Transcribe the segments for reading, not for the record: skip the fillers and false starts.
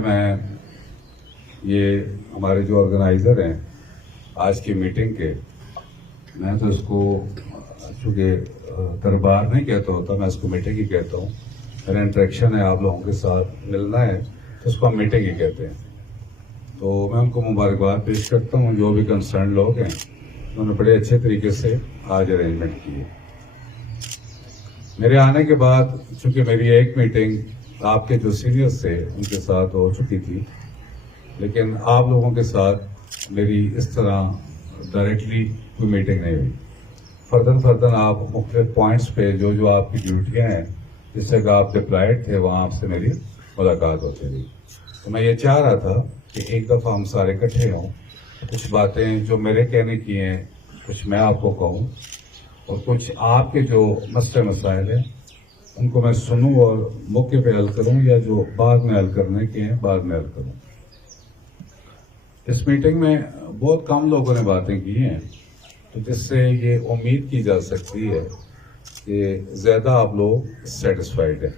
پہلے میں یہ ہمارے جو آرگنائزر ہیں آج کی میٹنگ کے، میں تو اس کو چونکہ دربار نہیں کہتا ہوتا، میں اس کو میٹنگ ہی کہتا ہوں. میرا انٹریکشن ہے آپ لوگوں کے ساتھ، ملنا ہے تو اس کو ہم میٹنگ ہی کہتے ہیں. تو میں ان کو مبارکباد پیش کرتا ہوں. جو بھی کنسرن لوگ ہیں انہوں نے بڑے اچھے طریقے سے آج ارینجمنٹ کی ہے. میرے آنے کے بعد چونکہ میری ایک میٹنگ آپ کے جو سینئرز تھے ان کے ساتھ ہو چکی تھی، لیکن آپ لوگوں کے ساتھ میری اس طرح ڈائریکٹلی کوئی میٹنگ نہیں ہوئی. فردن آپ مختلف پوائنٹس پہ جو آپ کی ڈیوٹیاں ہیں، جس جگہ آپ ڈپلائڈ تھے وہاں آپ سے میری ملاقات ہوتی رہی. تو میں یہ چاہ رہا تھا کہ ایک دفعہ ہم سارے اکٹھے ہوں، کچھ باتیں جو میرے کہنے کی ہیں کچھ میں آپ کو کہوں، اور کچھ آپ کے جو مسئلے مسائل ہیں ان کو میں سنوں اور موقع پہ حل کروں، یا جو بعد میں حل کرنے کے ہیں بعد میں حل کروں. اس میٹنگ میں بہت کم لوگوں نے باتیں کی ہیں، تو جس سے یہ امید کی جا سکتی ہے کہ زیادہ آپ لوگ سیٹسفائیڈ ہیں.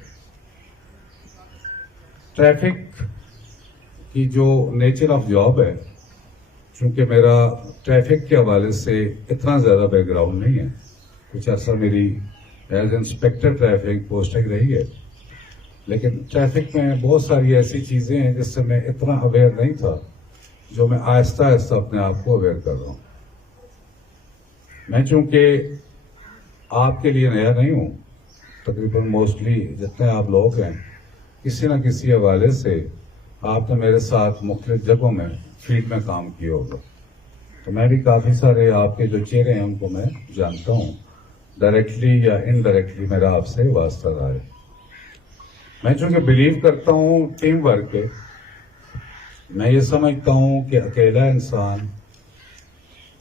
ٹریفک کی جو نیچر آف جاب ہے، چونکہ میرا ٹریفک کے حوالے سے اتنا زیادہ بیک گراؤنڈ نہیں ہے، کچھ عرصہ میری ایز انسپیکٹر ٹریفک پوسٹنگ رہی ہے، لیکن ٹریفک میں بہت ساری ایسی چیزیں ہیں جس سے میں اتنا اویئر نہیں تھا، جو میں آہستہ آہستہ اپنے آپ کو اویئر کر رہا ہوں. میں چونکہ آپ کے لیے نیا نہیں ہوں، تقریباً موسٹلی جتنے آپ لوگ ہیں کسی نہ کسی حوالے سے آپ نے میرے ساتھ مختلف جگہوں میں فیلڈ میں کام کیا ہوگا. تو میں بھی کافی سارے آپ کے جو چہرے ہیں ان کو میں جانتا ہوں، ڈائریکٹلی یا انڈائریکٹلی میرا آپ سے واسطہ رہا ہے. میں چونکہ بلیو کرتا ہوں ٹیم ورک پہ، میں یہ سمجھتا ہوں کہ اکیلا انسان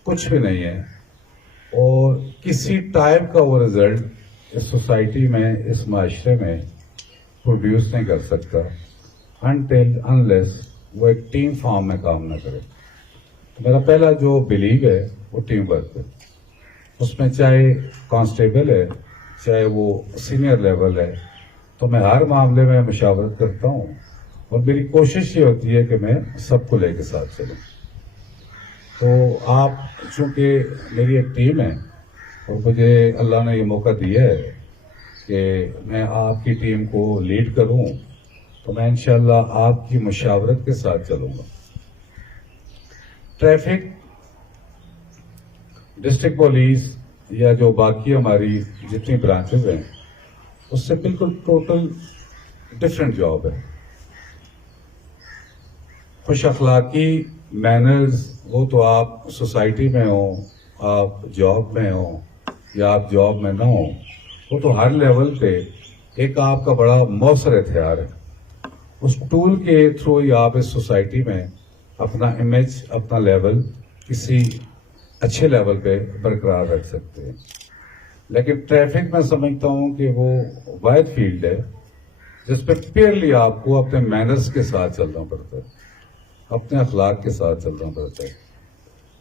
کچھ بھی نہیں ہے، اور کسی ٹائپ کا وہ رزلٹ اس سوسائٹی میں، اس معاشرے میں پروڈیوس نہیں کر سکتا until unless وہ ایک ٹیم فارم میں کام نہ کرے. تو میرا پہلا جو بلیو ہے وہ ٹیم ورک ہے. اس میں چاہے کانسٹیبل ہے، چاہے وہ سینئر لیول ہے، تو میں ہر معاملے میں مشاورت کرتا ہوں، اور میری کوشش یہ ہوتی ہے کہ میں سب کو لے کے ساتھ چلوں. تو آپ چونکہ میری ایک ٹیم ہے اور مجھے اللہ نے یہ موقع دیا ہے کہ میں آپ کی ٹیم کو لیڈ کروں، تو میں انشاءاللہ آپ کی مشاورت کے ساتھ چلوں گا. ٹریفک، ڈسٹرکٹ پولیس یا جو باقی ہماری جتنی برانچز ہیں اس سے بالکل ٹوٹل ڈفرینٹ جاب ہے. خوش اخلاقی، مینرز، وہ تو آپ سوسائٹی میں ہوں، آپ جاب میں ہوں یا آپ جاب میں نہ ہوں، وہ تو ہر لیول پہ ایک آپ کا بڑا مؤثر ہتھیار ہے. اس ٹول کے تھرو ہی آپ اس سوسائٹی میں اپنا امیج، اپنا لیول کسی اچھے لیول پہ برقرار رکھ سکتے ہیں. لیکن ٹریفک میں سمجھتا ہوں کہ وہ واحد فیلڈ ہے جس پہ پیئرلی آپ کو اپنے مینرز کے ساتھ چلنا پڑتا ہے، اپنے اخلاق کے ساتھ چلنا پڑتا ہے.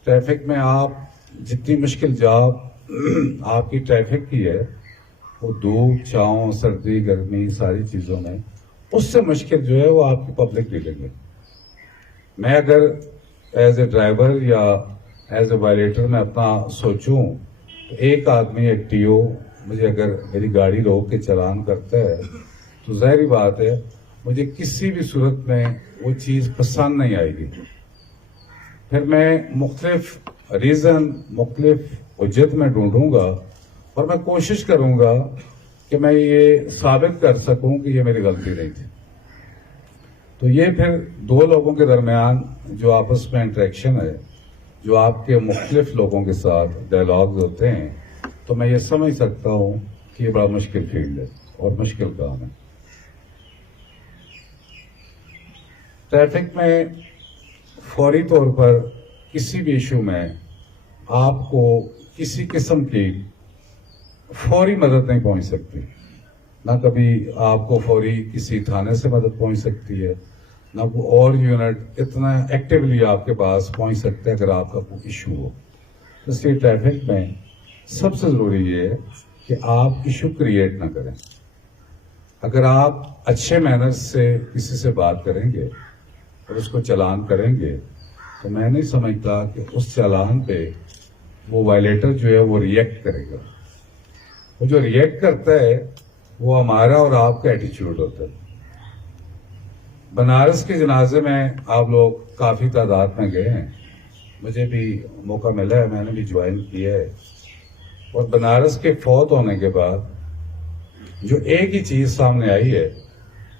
ٹریفک میں آپ جتنی مشکل جاب آپ کی ٹریفک کی ہے، وہ دھوپ، چھاؤں، سردی، گرمی، ساری چیزوں میں اس سے مشکل جو ہے وہ آپ کی پبلک ڈیلنگ ہے. میں اگر ایز اے ڈرائیور یا ایز اے وائلیٹر میں اپنا سوچوں تو ایک آدمی، ایک ٹی او مجھے اگر میری گاڑی روک کے چلان کرتا ہے تو ظاہری بات ہے مجھے کسی بھی صورت میں وہ چیز پسند نہیں آئے گی. پھر میں مختلف ریزن، مختلف حجت میں ڈھونڈوں گا، اور میں کوشش کروں گا کہ میں یہ ثابت کر سکوں کہ یہ میری غلطی نہیں تھی. تو یہ پھر دو لوگوں کے درمیان جو آپس میں انٹریکشن ہے، جو آپ کے مختلف لوگوں کے ساتھ ڈائلاگز ہوتے ہیں، تو میں یہ سمجھ سکتا ہوں کہ یہ بڑا مشکل فیلڈ ہے اور مشکل کام ہے. ٹریفک میں فوری طور پر کسی بھی ایشو میں آپ کو کسی قسم کی فوری مدد نہیں پہنچ سکتی. نہ کبھی آپ کو فوری کسی تھانے سے مدد پہنچ سکتی ہے، نہ کوئی اور یونٹ اتنا ایکٹیولی آپ کے پاس پہنچ سکتا ہے اگر آپ کا کوئی ایشو ہو. اس لیے ٹریفک میں سب سے ضروری یہ ہے کہ آپ ایشو کریٹ نہ کریں. اگر آپ اچھے مینرز سے کسی سے بات کریں گے اور اس کو چالان کریں گے تو میں نہیں سمجھتا کہ اس چالان پہ وہ وائلیٹر جو ہے وہ ریئیکٹ کرے گا. وہ جو ریئیکٹ کرتا ہے وہ ہمارا اور آپ کا ایٹیچیوڈ ہوتا ہے. بنارس کے جنازے میں آپ لوگ کافی تعداد میں گئے ہیں, مجھے بھی موقع ملا ہے, میں نے بھی جوائن کیا ہے. اور بنارس کے فوت ہونے کے بعد جو ایک ہی چیز سامنے آئی ہے,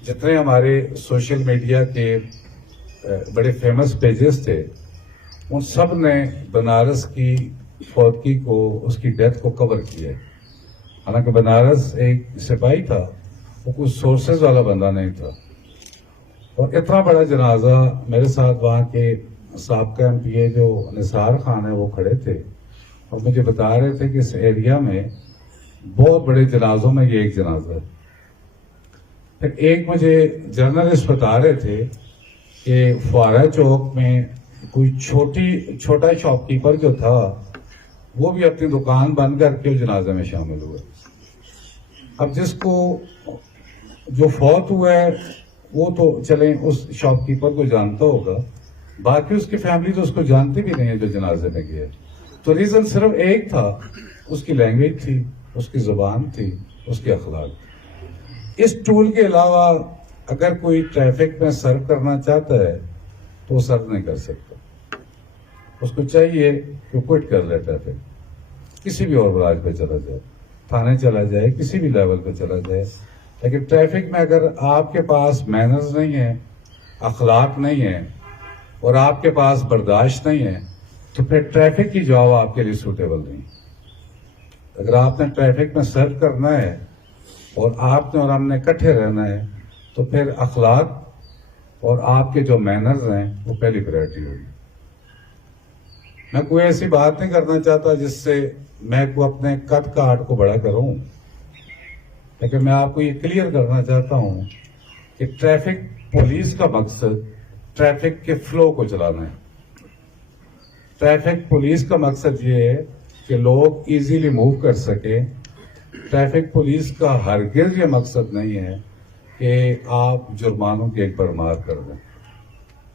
جتنے ہمارے سوشل میڈیا کے بڑے فیمس پیجز تھے ان سب نے بنارس کی فوتگی کو, اس کی ڈیتھ کو کور کیا ہے. حالانکہ بنارس ایک سپاہی تھا, وہ کچھ سورسز والا بندہ نہیں تھا. اور اتنا بڑا جنازہ میرے ساتھ وہاں کے سابقہ ایم پی اے جو نثار خان ہے وہ کھڑے تھے اور مجھے بتا رہے تھے کہ اس ایریا میں بہت بڑے جنازوں میں یہ ایک جنازہ ہے. پھر ایک مجھے جرنلسٹ بتا رہے تھے کہ فوارہ چوک میں کوئی چھوٹا شاپ کیپر جو تھا وہ بھی اپنی دکان بند کر کے جنازے میں شامل ہوئے. اب جس کو جو فوت ہوا ہے وہ تو چلیں اس شاپ کیپر کو جانتا ہوگا, باقی اس کی فیملی تو اس کو جانتی بھی نہیں ہے جو جنازے میں گیا. تو ریزن صرف ایک تھا, اس کی لینگویج تھی, اس کی زبان تھی, اس کے اخلاق. اس ٹول کے علاوہ اگر کوئی ٹریفک میں سرو کرنا چاہتا ہے تو وہ سرو نہیں کر سکتا. اس کو چاہیے کہ کوئٹ کر لے ٹریفک, کسی بھی اور براج پہ چلا جائے, تھانے چلا جائے, کسی بھی لیول پہ چلا جائے. لیکن ٹریفک میں اگر آپ کے پاس مینرز نہیں ہیں, اخلاق نہیں ہیں اور آپ کے پاس برداشت نہیں ہے تو پھر ٹریفک کی جاب آپ کے لیے سوٹیبل نہیں. اگر آپ نے ٹریفک میں سرو کرنا ہے اور آپ نے اور ہم نے اکٹھے رہنا ہے تو پھر اخلاق اور آپ کے جو مینرز ہیں وہ پہلی پرائرٹی ہوگی. میں کوئی ایسی بات نہیں کرنا چاہتا جس سے میں کو اپنے قد کاٹ کو بڑا کروں, لیکن میں آپ کو یہ کلیئر کرنا چاہتا ہوں کہ ٹریفک پولیس کا مقصد ٹریفک کے فلو کو چلانا ہے. ٹریفک پولیس کا مقصد یہ ہے کہ لوگ ایزیلی موو کر سکیں. ٹریفک پولیس کا ہرگز یہ مقصد نہیں ہے کہ آپ جرمانوں کی ایک بھرمار کر دیں.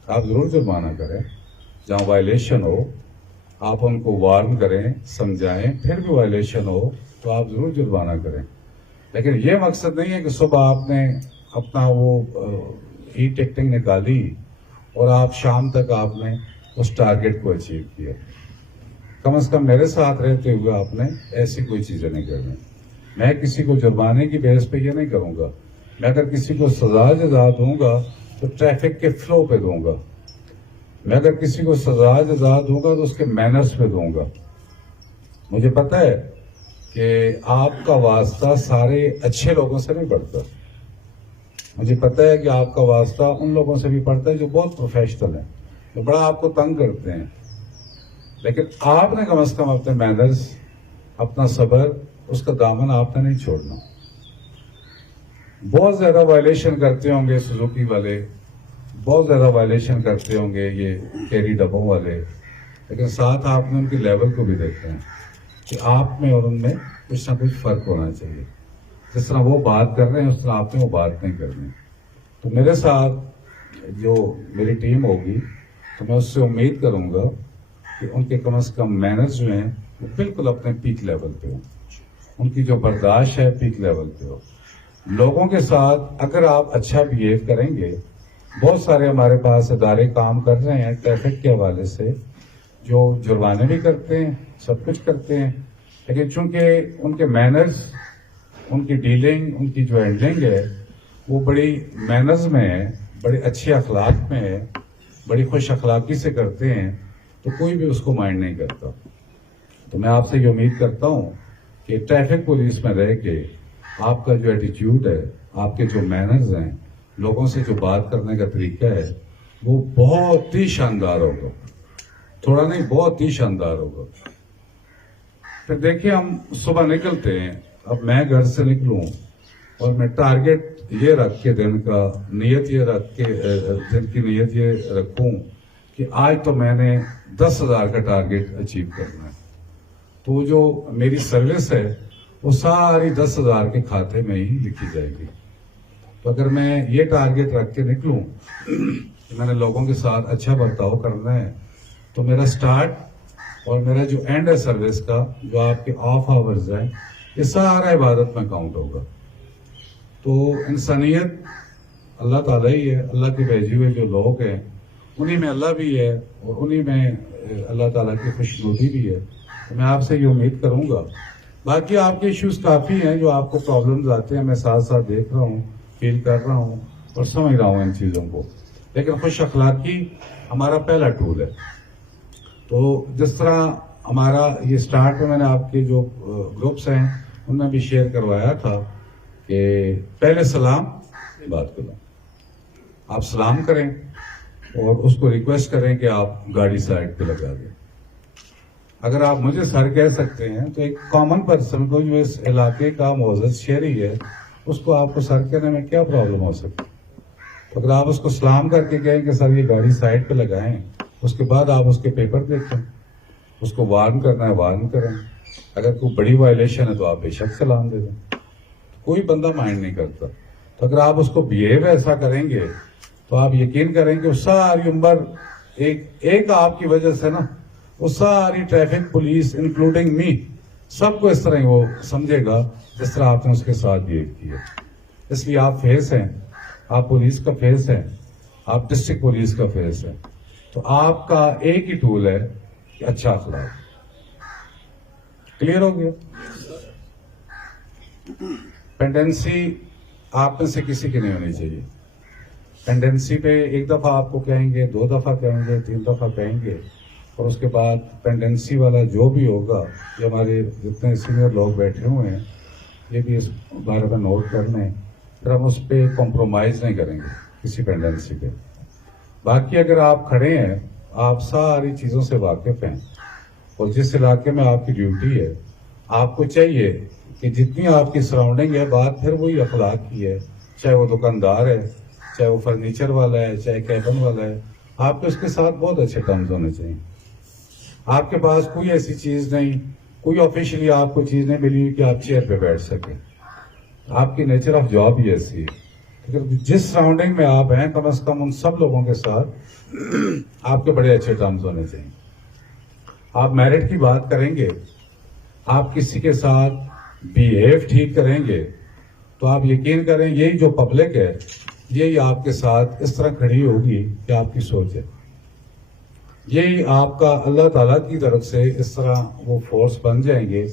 آپ ضرور جرمانہ کریں, جہاں وائلیشن ہو آپ ان کو وارن کریں, سمجھائیں, پھر بھی وائلیشن ہو تو آپ ضرور جرمانہ کریں. لیکن یہ مقصد نہیں ہے کہ صبح آپ نے اپنا وہ ای ٹکٹنگ نکالی اور آپ شام تک آپ نے اس ٹارگٹ کو اچیو کیا. کم از کم میرے ساتھ رہتے ہوئے آپ نے ایسی کوئی چیزیں نہیں کرنی. میں کسی کو جرمانے کی بیس پہ یہ نہیں کروں گا. میں اگر کسی کو سزا جزا دوں گا تو ٹریفک کے فلو پہ دوں گا. میں اگر کسی کو سزا جزا دوں گا تو اس کے مینرز پہ دوں گا. مجھے پتا ہے کہ آپ کا واسطہ سارے اچھے لوگوں سے نہیں پڑتا. مجھے پتا ہے کہ آپ کا واسطہ ان لوگوں سے بھی پڑتا ہے جو بہت پروفیشنل ہیں, جو بڑا آپ کو تنگ کرتے ہیں. لیکن آپ نے کم از کم اپنے مینرز, اپنا صبر, اس کا دامن آپ نے نہیں چھوڑنا. بہت زیادہ وائلیشن کرتے ہوں گے سوزوکی والے, بہت زیادہ وائلیشن کرتے ہوں گے یہ کیری ڈبوں والے, لیکن ساتھ آپ نے ان کی لیول کو بھی دیکھتے ہیں کہ آپ میں اور ان میں کچھ نہ کچھ فرق ہونا چاہیے. جس طرح وہ بات کر رہے ہیں اس طرح آپ نے وہ بات نہیں کرنی. تو میرے ساتھ جو میری ٹیم ہوگی تو میں اس سے امید کروں گا کہ ان کے کم از کم مینرز جو ہیں وہ بالکل اپنے پیک لیول پہ ہوں, ان کی جو برداشت ہے پیک لیول پہ ہو. لوگوں کے ساتھ اگر آپ اچھا بہیو کریں گے, بہت سارے ہمارے پاس ادارے کام کر رہے ہیں ٹریفک کے حوالے سے جو جرمانے بھی کرتے ہیں, سب کچھ کرتے ہیں, لیکن چونکہ ان کے مینرز, ان کی ڈیلنگ, ان کی جو ہینڈلنگ ہے وہ بڑی مینرز میں ہے, بڑے اچھے اخلاق میں ہے, بڑی خوش اخلاقی سے کرتے ہیں, تو کوئی بھی اس کو مائنڈ نہیں کرتا. تو میں آپ سے یہ امید کرتا ہوں کہ ٹریفک پولیس میں رہ کے آپ کا جو ایٹیٹیوڈ ہے, آپ کے جو مینرز ہیں, لوگوں سے جو بات کرنے کا طریقہ ہے وہ بہت ہی شاندار ہوگا. تھوڑا نہیں, بہت ہی شاندار ہوگا. پھر دیکھیے ہم صبح نکلتے ہیں, اب میں گھر سے نکلوں اور میں ٹارگٹ یہ رکھ کے دن کا نیت یہ رکھ کے دن کی نیت یہ رکھوں کہ آج تو میں نے 10,000 کا ٹارگٹ اچیو کرنا ہے, تو جو میری سروس ہے وہ ساری 10,000 کے کھاتے میں ہی لکھی جائے گی. تو اگر میں یہ ٹارگٹ رکھ کے نکلوں کہ میں نے لوگوں کے ساتھ اچھا برتاؤ کرنا ہے، تو میرا سٹارٹ اور میرا جو اینڈ ہے سروس کا، جو آپ کے آف آورز ہیں، یہ سارا عبادت میں کاؤنٹ ہوگا. تو انسانیت اللہ تعالیٰ ہی ہے، اللہ کے بھیجے ہوئے جو لوگ ہیں انہی میں اللہ بھی ہے اور انہی میں اللہ تعالیٰ کی خوشنودی بھی ہے. تو میں آپ سے یہ امید کروں گا. باقی آپ کے ایشوز کافی ہیں جو آپ کو پرابلمز آتے ہیں، میں ساتھ ساتھ دیکھ رہا ہوں، فیل کر رہا ہوں اور سمجھ رہا ہوں ان چیزوں کو، لیکن خوش اخلاقی ہمارا پہلا ٹول ہے. تو جس طرح ہمارا یہ سٹارٹ میں نے آپ کے جو گروپس ہیں ان میں بھی شیئر کروایا تھا کہ پہلے سلام بات کرو، آپ سلام کریں اور اس کو ریکویسٹ کریں کہ آپ گاڑی سائڈ پہ لگا دیں. اگر آپ مجھے سر کہہ سکتے ہیں تو ایک کامن پرسن کو جو اس علاقے کا معزز شہری ہے اس کو آپ کو سر کہنے میں کیا پرابلم ہو سکتی؟ اگر آپ اس کو سلام کر کے کہیں کہ سر یہ گاڑی سائڈ پہ لگائیں، اس کے بعد آپ اس کے پیپر دیکھیں، اس کو وارن کرنا ہے وارن کریں. اگر کوئی بڑی وائلیشن ہے تو آپ بے شک سلام دے دیں، کوئی بندہ مائنڈ نہیں کرتا. تو اگر آپ اس کو بیہیو ایسا کریں گے تو آپ یقین کریں کہ ساری عمر ایک آپ کی وجہ سے نا وہ ساری ٹریفک پولیس انکلوڈنگ می سب کو اس طرح وہ سمجھے گا جس طرح آپ نے اس کے ساتھ بیہیو کیا. اس لیے آپ فیس ہیں، آپ پولیس کا فیس ہیں، آپ ڈسٹرکٹ پولیس کا فیس ہیں. تو آپ کا ایک ہی ٹول ہے کہ اچھا اخلاق. کلیئر ہو گیا؟ پینڈنسی آپ میں سے کسی کی نہیں ہونی چاہیے. پینڈنسی پہ ایک دفعہ آپ کو کہیں گے، 2 دفعہ کہیں گے، 3 دفعہ کہیں گے، اور اس کے بعد پینڈنسی والا جو بھی ہوگا، یہ ہمارے جتنے سینئر لوگ بیٹھے ہوئے ہیں یہ بھی اس بارے میں نوٹ کر لیں. پھر ہم اس پہ کمپرومائز نہیں کریں گے کسی پینڈنسی پہ. باقی اگر آپ کھڑے ہیں، آپ ساری چیزوں سے واقف ہیں اور جس علاقے میں آپ کی ڈیوٹی ہے، آپ کو چاہیے کہ جتنی آپ کی سراؤنڈنگ ہے، بات پھر وہی اخلاق کی ہے. چاہے وہ دکاندار ہے، چاہے وہ فرنیچر والا ہے، چاہے کیبن والا ہے، آپ کو اس کے ساتھ بہت اچھے ٹرمز ہونے چاہیے. آپ کے پاس کوئی ایسی چیز نہیں، کوئی آفیشلی آپ کو چیز نہیں ملی کہ آپ چیئر پہ بیٹھ سکیں. آپ کی نیچر آف جاب ہی ایسی ہے. جس سراؤنڈنگ میں آپ ہیں، کم از کم ان سب لوگوں کے ساتھ آپ کے بڑے اچھے ٹرمز ہونے چاہیے. آپ میرٹ کی بات کریں گے، آپ کسی کے ساتھ بیہیو ٹھیک کریں گے تو آپ یقین کریں یہی جو پبلک ہے یہی آپ کے ساتھ اس طرح کھڑی ہوگی کہ آپ کی سوچ ہے. یہی آپ کا اللہ تعالیٰ کی طرف سے اس طرح وہ فورس بن جائیں گے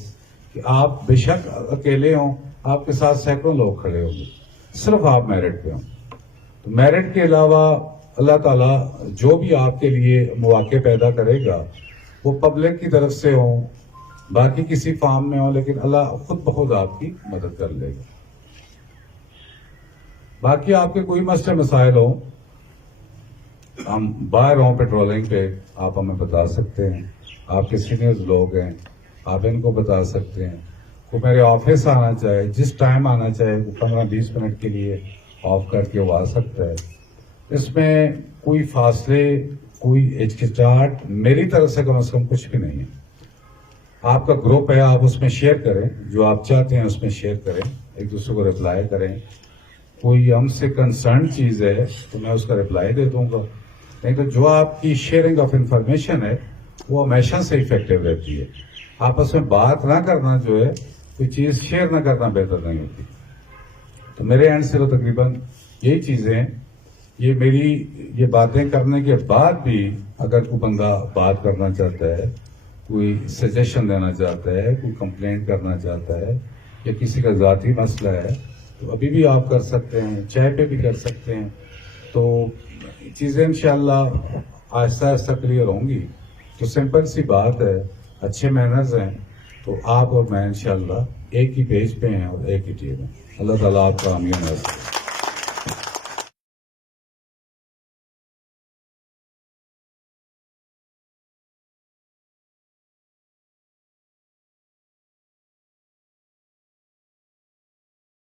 کہ آپ بے شک اکیلے ہوں، آپ کے ساتھ سینکڑوں لوگ کھڑے ہوں گے، صرف آپ میرٹ پہ ہوں. تو میرٹ کے علاوہ اللہ تعالیٰ جو بھی آپ کے لیے مواقع پیدا کرے گا وہ پبلک کی طرف سے ہوں، باقی کسی فارم میں ہوں، لیکن اللہ خود بخود آپ کی مدد کر لے گا. باقی آپ کے کوئی مسئلے مسائل ہوں، ہم باہر ہوں پیٹرولنگ پہ، آپ ہمیں بتا سکتے ہیں. آپ کے سینئرز لوگ ہیں، آپ ان کو بتا سکتے ہیں. کوئی میرے آفس آنا چاہے، جس ٹائم آنا چاہے، 15-20 منٹ کے لیے آف کر کے وہ آ سکتا ہے. اس میں کوئی فاصلے، کوئی ہچکچاہٹ میری طرف سے کم از کم کچھ بھی نہیں ہے. آپ کا گروپ ہے، آپ اس میں شیئر کریں، جو آپ چاہتے ہیں اس میں شیئر کریں، ایک دوسرے کو رپلائی کریں. کوئی ہم سے کنسرن چیز ہے تو میں اس کا رپلائی دے دوں گا. نہیں تو جو آپ کی شیئرنگ آف انفارمیشن ہے وہ ہمیشہ سے افیکٹو رہتی ہے. آپس میں بات نہ کرنا جو ہے، کوئی چیز شیئر نہ کرنا بہتر نہیں ہوتی. تو میرے اینڈ سے تو تقریباً یہی چیزیں ہیں. یہ میری یہ باتیں کرنے کے بعد بھی اگر کوئی بندہ بات کرنا چاہتا ہے، کوئی سجیشن دینا چاہتا ہے، کوئی کمپلینٹ کرنا چاہتا ہے یا کسی کا ذاتی مسئلہ ہے تو ابھی بھی آپ کر سکتے ہیں، چائے پہ بھی کر سکتے ہیں. تو چیزیں انشاءاللہ آہستہ آہستہ کلیئر ہوں گی. تو سمپل سی بات ہے، اچھے مینرز ہیں تو آپ اور میں انشاءاللہ ایک ہی پیج پہ ہیں اور ایک ہی ٹیم ہے. اللہ تعالیٰ آپ کا حامی و ناصر.